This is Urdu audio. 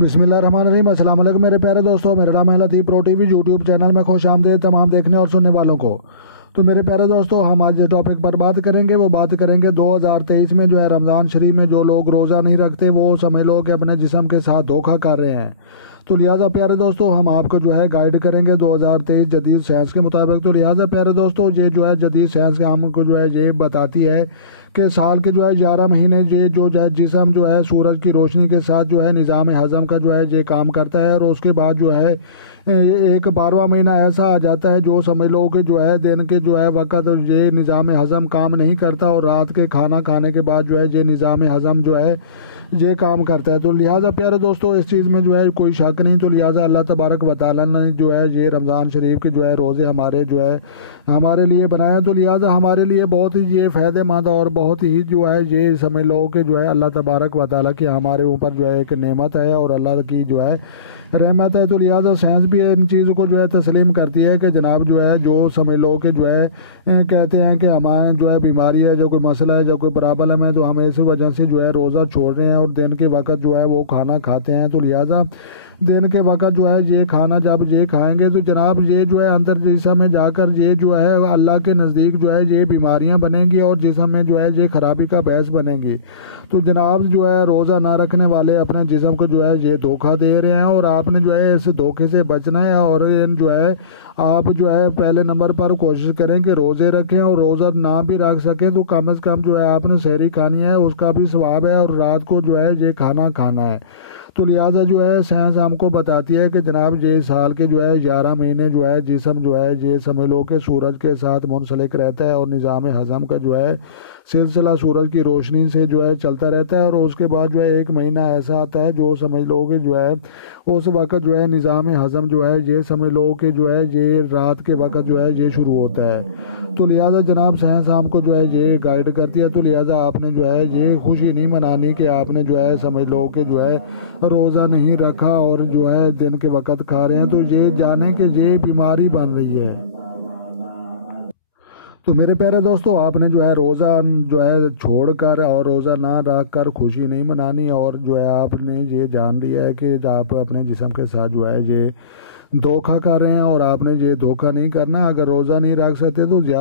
بسم اللہ الرحمن الرحیم۔ السلام علیکم میرے پیارے دوستوں، میرا نام ہے لطیف پرو ٹی وی یوٹیوب چینل میں خوش آمدید تمام دیکھنے اور سننے والوں کو۔ تو میرے پیارے دوستوں، ہم آج جو ٹاپک پر بات کریں گے وہ بات کریں گے 2023 میں جو ہے رمضان شریف میں جو لوگ روزہ نہیں رکھتے وہ سمجھ لو کہ اپنے جسم کے ساتھ دھوکہ کر رہے ہیں۔ تو لہٰذا پیارے دوستوں ہم آپ کو جو ہے گائیڈ کریں گے 2023 جدید سائنس کے مطابق۔ تو لہٰذا پیارے دوستوں یہ جو ہے جدید سائنس کے ہم کو جو ہے یہ بتاتی ہے کہ سال کے جو ہے 11 مہینے یہ جو ہے جسم جو ہے سورج کی روشنی کے ساتھ جو ہے نظام ہضم کا جو ہے یہ کام کرتا ہے، اور اس کے بعد جو ہے ایک 12واں مہینہ ایسا آ جاتا ہے جو سمجھ لو کہ جو ہے دن کے جو ہے وقت یہ نظام ہضم کام نہیں کرتا، اور رات کے کھانا کھانے کے بعد جو ہے یہ نظام ہضم جو ہے یہ کام کرتا ہے۔ تو لہٰذا پیارے دوستوں اس چیز میں جو ہے کوئی شک نہیں۔ تو لہٰذا اللہ تبارک و تعالیٰ نے جو ہے یہ رمضان شریف کے جو ہے روزے ہمارے جو ہے ہمارے لیے بنائے، تو لہٰذا ہمارے لیے بہت ہی یہ فائدہ مند اور بہت ہی جو ہے یہ سمجھ لو کہ جو ہے اللہ تبارک و تعالیٰ کی ہمارے اوپر جو ہے ایک نعمت ہے اور اللہ کی جو ہے رحمت ہے۔ تو لہٰذا سائنس بھی ان چیزوں کو جو ہے تسلیم کرتی ہے کہ جناب جو ہے جو سمجھ لو کہ جو ہے کہتے ہیں کہ ہمارے جو ہے بیماری ہے، جو کوئی مسئلہ ہے، جو کوئی پرابلم ہے، تو ہم اس وجہ سے جو ہے روزہ چھوڑ رہے ہیں اور دن کے وقت جو ہے وہ کھانا کھاتے ہیں۔ تو لہٰذا دن کے وقت جو ہے یہ کھانا جب یہ کھائیں گے تو جناب یہ جو ہے اندر جسم میں جا کر یہ جو ہے اللہ کے نزدیک جو ہے یہ بیماریاں بنیں گی اور جسم میں جو ہے یہ خرابی کا باعث بنیں گی۔ تو جناب جو ہے روزہ نہ رکھنے والے اپنے جسم کو جو ہے یہ دھوکہ دے رہے ہیں، اور آپ نے جو ہے اس دھوکے سے بچنا ہے، اور جو ہے آپ جو ہے پہلے نمبر پر کوشش کریں کہ روزے رکھیں، اور روزہ نہ بھی رکھ سکیں تو کم از کم جو ہے آپ نے سحری کھانی ہے، اس کا بھی ثواب ہے، اور رات کو جو ہے یہ کھانا کھانا ہے۔ تو لہٰذا جو ہے سائنس ہم کو بتاتی ہے کہ جناب یہ سال کے جو ہے 11 مہینے جو ہے جسم جو ہے یہ سمجھ لو کہ سورج کے ساتھ منسلک رہتا ہے، اور نظام ہضم کا جو ہے سلسلہ سورج کی روشنی سے جو ہے چلتا رہتا ہے، اور اس کے بعد جو ہے ایک مہینہ ایسا آتا ہے جو سمجھ لو کہ جو ہے اس وقت جو ہے نظام ہضم جو ہے یہ سمجھ لو کہ جو ہے یہ رات کے وقت جو ہے یہ شروع ہوتا ہے۔ تو لہٰذا جناب سائنس ہم کو جو ہے یہ گائیڈ کرتی ہے۔ تو لہٰذا آپ نے جو ہے یہ خوشی نہیں منانی کہ آپ نے جو ہے سمجھ لو کہ جو ہے روزہ نہیں رکھا اور جو ہے دن کے وقت کھا رہے ہیں، تو یہ جانیں کہ یہ بیماری بن رہی ہے۔ تو میرے پیارے دوستوں آپ نے جو ہے روزہ جو ہے چھوڑ کر اور روزہ نہ رکھ کر خوشی نہیں منانی، اور جو ہے آپ نے یہ جان لیا ہے کہ آپ اپنے جسم کے ساتھ جو ہے یہ دھوکہ کر رہے ہیں، اور آپ نے یہ دھوکہ نہیں کرنا۔ اگر روزہ نہیں رکھ سکتے تو زیادہ